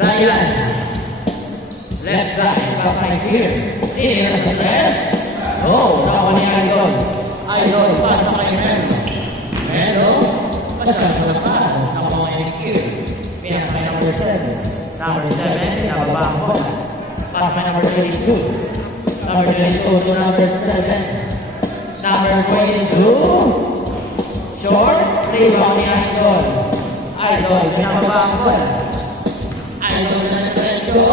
Brian. Left side, pass right here. In the press. Oh, nakuha ni Idol. Idol, pass na kay Melo. Melo, pasyal sa labas. Nakuha ni here. Pinasa kay number 7. Number 7, nababa ang bola. Pass kay number 22. Number 22 to number 7. Number 22. Short, rebound ni Idol. Idol, pinababa ang bola. Idol na diretso.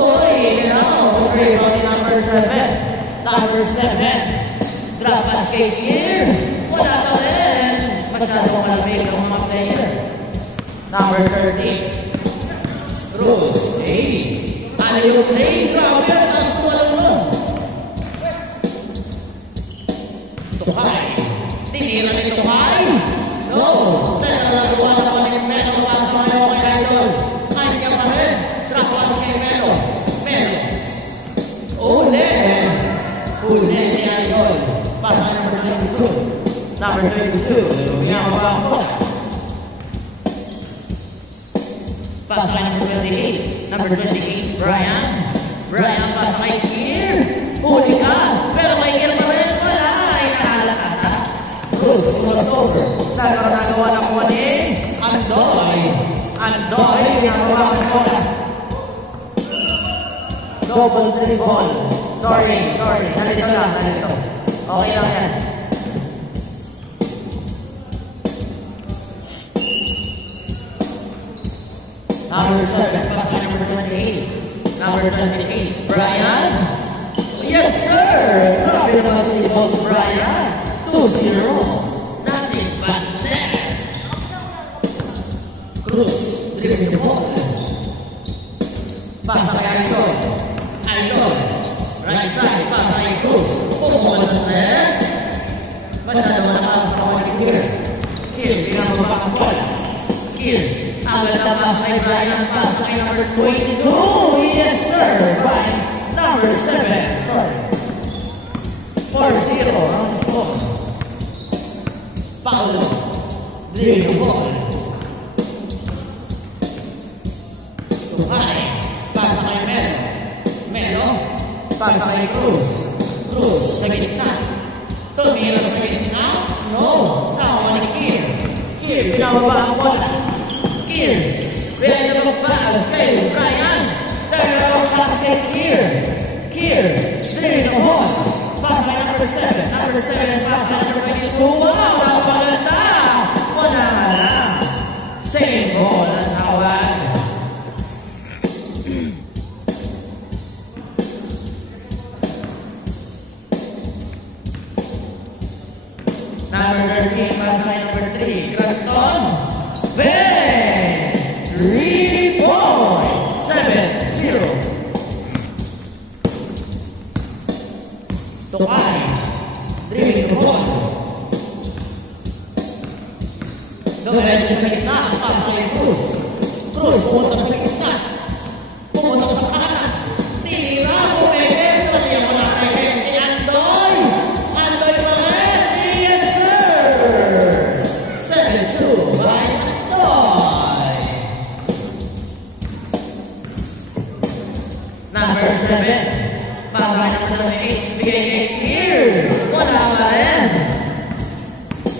Uy, rebound ni number 7. Number 7. Drop basket here. Wala pa rin. Masyadong malamig ang mga player. Number 13. Cruz. Hey. Ayaw play. Grabe. Taas ko walang mo. Tukay. Tinira ni Tukay. No. Dahil nagawa naman ni Melo. Pasamayo kay Idol. Kanya pa rin. Drop basket Melo. Melo. Ulit. Ulit ni Idol. Pasa number 22. Number 22. Pinababa ang bola. Pass line number 28. Number 28, Brian. Brian, pass right here. Huli ka. Pero may kill pa rin. Wala. Inahala ka na. Cruz, crossover. Nagawa na ko ni Andoy. Andoy, pinababa ang bola. Double dribble. Sorry. Nalito lang. Okay lang yan. Number 7, pass line number 28. Number 28, Brian. Yes, sir! Grabe naman si Boss Brian. 2-0. Nothing but net. Cruz, dribbling the ball. Pass kay Idol. Idol. Right side, pass kay Cruz. Pumunta sa set. Masyado malakas sa kawalik here. Kill, pinababa ang bola. Kill. Agad na pass kay Brian, pass kay number 22. Yes, sir! By number 7. Sorry. 4-0 ang score. Paulo. Dribbling the ball. Tukay. Pass kay Melo. Melo. Pass kay Cruz. Cruz sa gitna. Tumira sa gitna. No. Tawa ni Kier. Kier, pinababa ang bola. Kier. Ready to pass kay Brian. Third basket Kier. Kier. Dribbling the ball. Pass kay number 7. Number 7 pass kay number 22. Wow! Napaganda! Wala na. Same ball ang tawag. Number 13, pass kay number 3. Cranton. Ben! 3 points! 7-0. Tukay. Dribbling the ball. Dumiretso sa gitna. Pass kay Cruz. Cruz, pumunta sa gitna. Pumunta sa kanan. Tinira. Pumede. Pati ang mga pwede. Andoy. Andoy pa rin. Yes, sir. 7-2 by Andoy. Number 7. Baba number 8. Bigay kay Kier. Wala pa rin.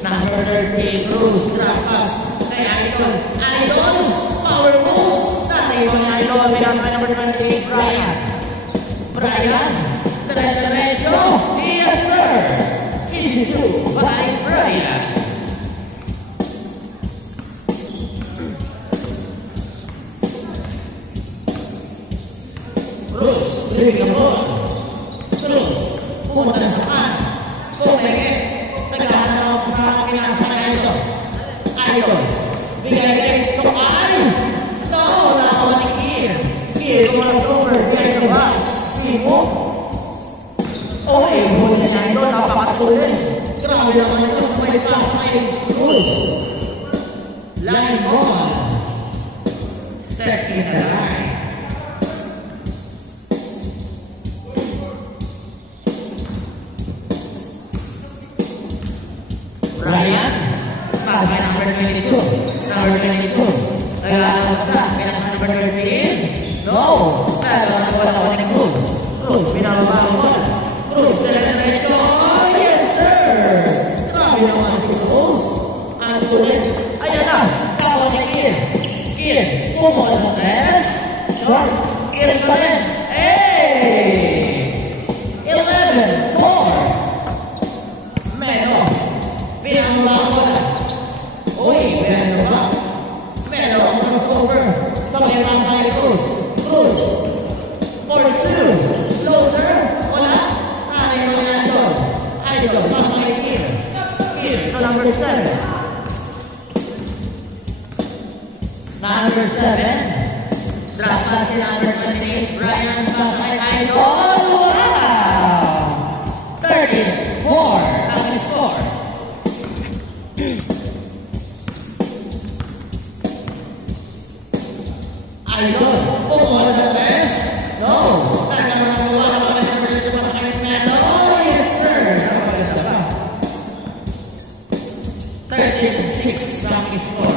Number 13. Cruz. Drop pass kay Idol. Idol. Power move. Natiwa ni Idol. Pinaka number 28. Brian. Brian. Diretso. Yes, sir. Easy 2 by Brian. Cruz. Dribbling the ball. Cruz. Pumunta sa kanan. Pumeke. Naghahanap ako sa pinasa na ito. Idol. Bigay kay Tukay. No, nakawa ni Kier. Kier, crossover. Bigay ka ba? Simo. Okay, huli na ito. Napakatuloy. Grabe naman ito. May pass kay Cruz. Line ball. Step in the line. Brian, pass by number 22. Number 22. Kailangan sa number 13. No. Kailangan na wala ni Cruz. Cruz, pinababa ang bola. Cruz, diretso. Yes, sir. Grabe naman si Cruz. Ang tulit. Ayan na. Kawan ni Kir. Kir. Pumola sa tres. Short. Kir pa rin. Hey! 11-4. Melo. Pinababa ang bola. Uy, Melo ba? Melo ang crossover. Sabay lang sa Cruz. Cruz. 4-2. Loader. Wala. Tanay mo na ito. Idol. Pasa kay Kir. Kir. So number 7. Number 7. Drop pass si number 28. Brian. Pasa kay Idol. Wow! 13-4. Ang score. Idol, pumola sa best? No. Tagang nagawa na mga number 2 pa sa Melo. Yes, sir. 13-6 ang score.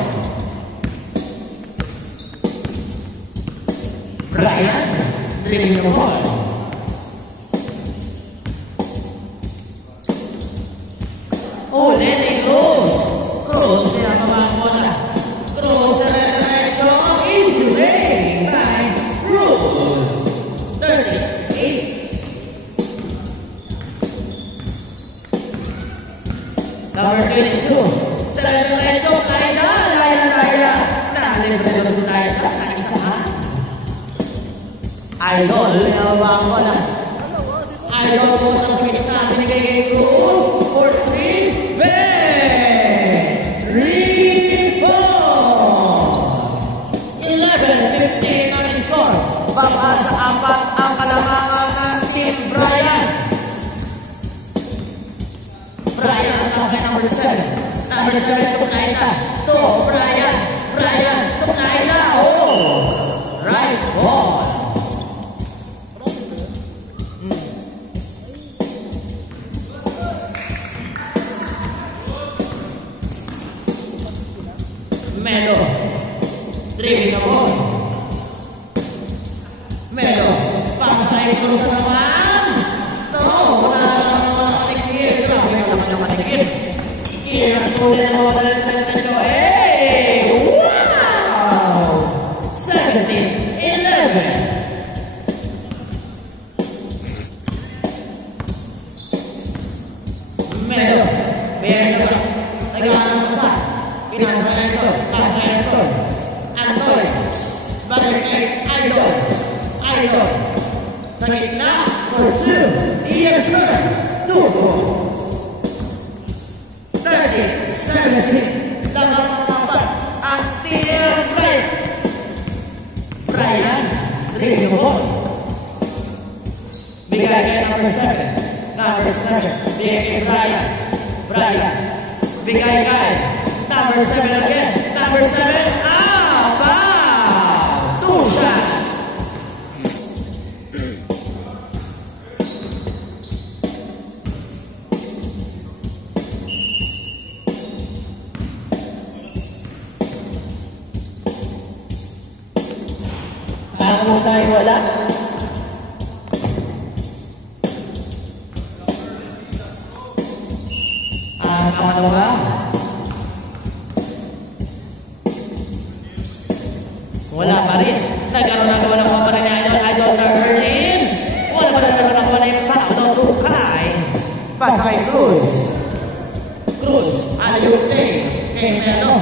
Brian, dribbling the ball. Oh, Lenny Cruz. Cruz, sinababa ang bola. Cruz, diretso. Easy way by Cruz. 38. Number 22. Diretso, Laila. Nalibre na ito tayo. Idol, sinababa ang bola. Idol, punta sa gitna. Binigay kay Cruz. 4-3. Rebound! 11-15 ang score. Baba sa 4 ang kalamangan ng Team Brian. Brian ang kapay number 7. Number 7 tunay na. To Brian. Brian tunay na. Oh! Right ball. Melo. Dribbling the ball. Melo. Pasay ko sa naman. No. Wala naman ni Kir. Sabi ko naman ni Kir. Kir ang tuloy na wala na. Hey! Wow! 17-11. Melo. Meron na ba? Nagawa mo pa. Pinasaya ito. Pasaya ito. Antoy. Balik kay Idol. Idol. Sa gitna. For 2. Yes, sir. 2. 30-17. Lamang dapat ang Team Brian. Brian. Dribbling the ball. Bigay kay number 7. Number 7. Bigay kay Brian. Brian. Bigay kay number 7 again. Number 7. Foul! 2 shots. Ako tayo wala. Pangalawa. Wala pa rin. Nagkaroon na gawa ng mga pa rin Idol Turnin. Wala pa rin nagkaroon ng mga Paulo Tukay. Pasa kay Cruz. Cruz. Ayute. Kay Melo.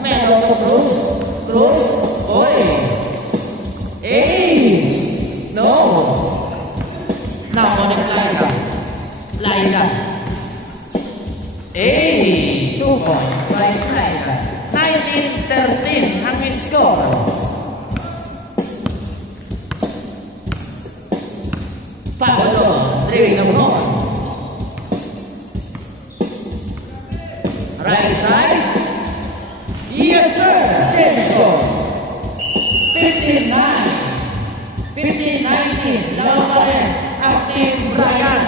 Melo to Cruz. Cruz. Oy. No. Nakunik Laila. Laila. 2 points by Laila. 19-13 ang score. Paulo, dribbling the ball. Right side. Yes, sir. Change score. 15-9. 15-19. Lawan pa rin ang Team Brian.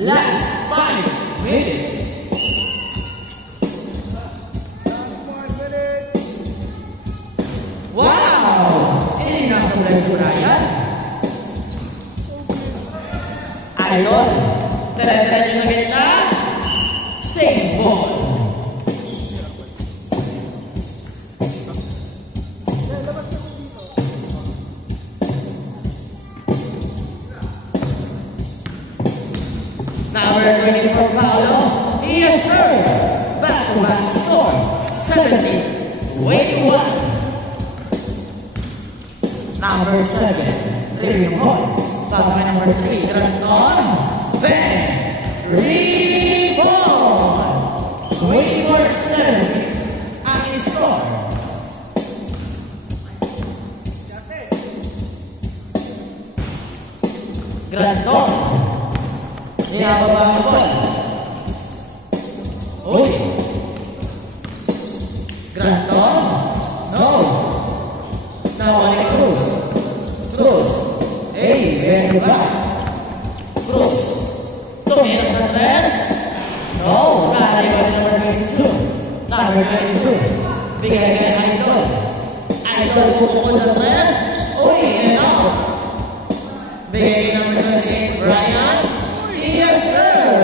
Last 5 minutes. si Brian. Idol. Tala-tala na kita. Same ball. Number 24, Paolo. Yes, sir. Back-to-back score. 70-21. Number 7, Ripon. Followed by number 3, Grandon. Ben Ripon. 24-70 ang score. Grandon. Nilababa ang ball. Uy. Grandon. No. Nawala ni Cruz. Cruz. Hey, very back. Cruz. Tumira sa tres. No. Kaya ko number 22. Number 22. Bigay kay Idol. Idol pumunta sa tres. Uy, and out. Bigay kay number 28, Brian. Yes, sir.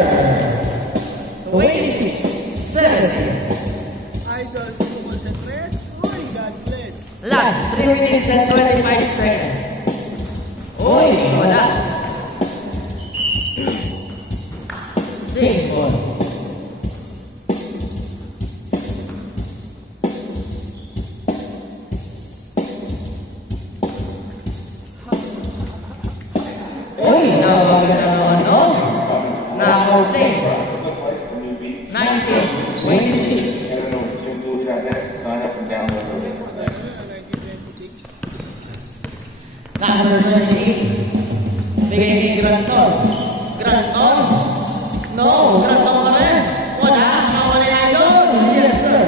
26-70. Idol pumunta sa tres. Uy, God bless. Last 3 minutes and 25 seconds. Uy, wala. Simple. Uy, nababagan ang ano? Nakakorting. 19-26. Number 28. Bigay kay Grandon. Grandon? No, Grandon ka rin. Wala, mawala yung idol. Yes, sir.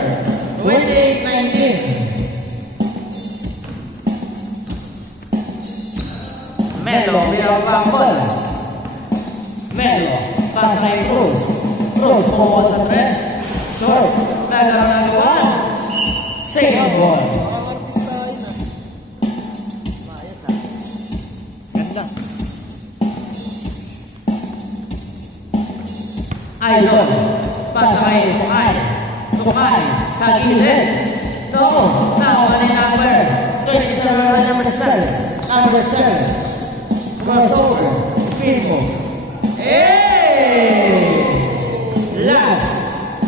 28-19. Melo, bilang pambol. Melo, pass kay Cruz. Cruz, pumuha sa press. Short, tagang nagawa. Save ball. Idol, pasay, Tukay, sa gilid. No, nakuha ni number 27, number 7, number 7. Crossover, spin move. Hey! Last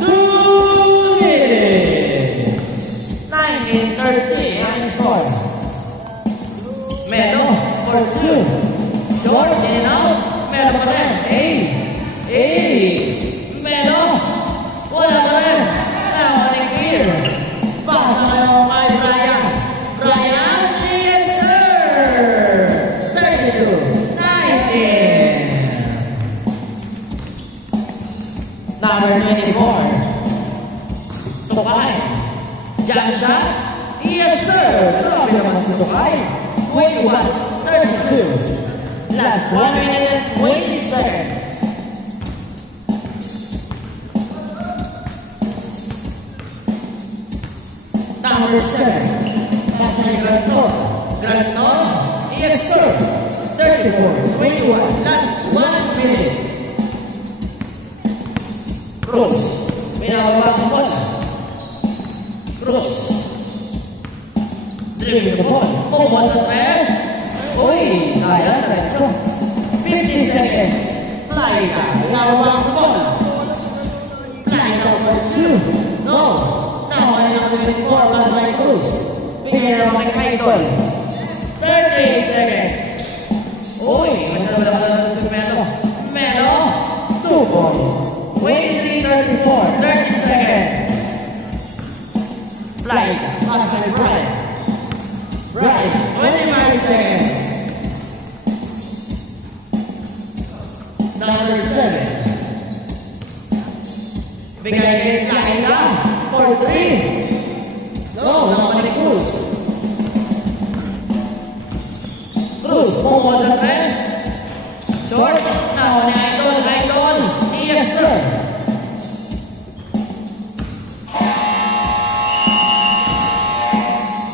2 minutes. 19-30 ang score. Melo for 2. Short in and out. Melo pa rin. 8. Melo. Wala pa rin. Nakuha ni Clear. Pasa na naman kay Brian. Brian, yes sir. 32-19. Number 24. Tukay. Jump shot. Yes sir. Grabe naman si Tukay. 21-32. Last 1 minute and 20 seconds. Number 7. That's my Grandon. Grandon. Yes sir. 34-21. Last 1 minute. Cruz. Binababa ang bola. Cruz. Dribbling the ball. Pumuha sa tres. Uy, sayang. 50 seconds. Fly ka. Binababa ang bola. Fly ka for 2. No. Now, I have to wait for my Cruz. Bigyan naman kay Idol. 30 seconds. Uy, masyado na pala sa Melo. Melo. 2 points. 23-34. 30 seconds. Fly. Pass by Brian. Brian. 25 seconds. Number 7. Bigay kay Fly lang. For 3. No, naman ni Cruz. Cruz, pumuha sa tres. Short. Now, ni Idol. Idol. Yes, sir.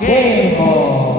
Game ball.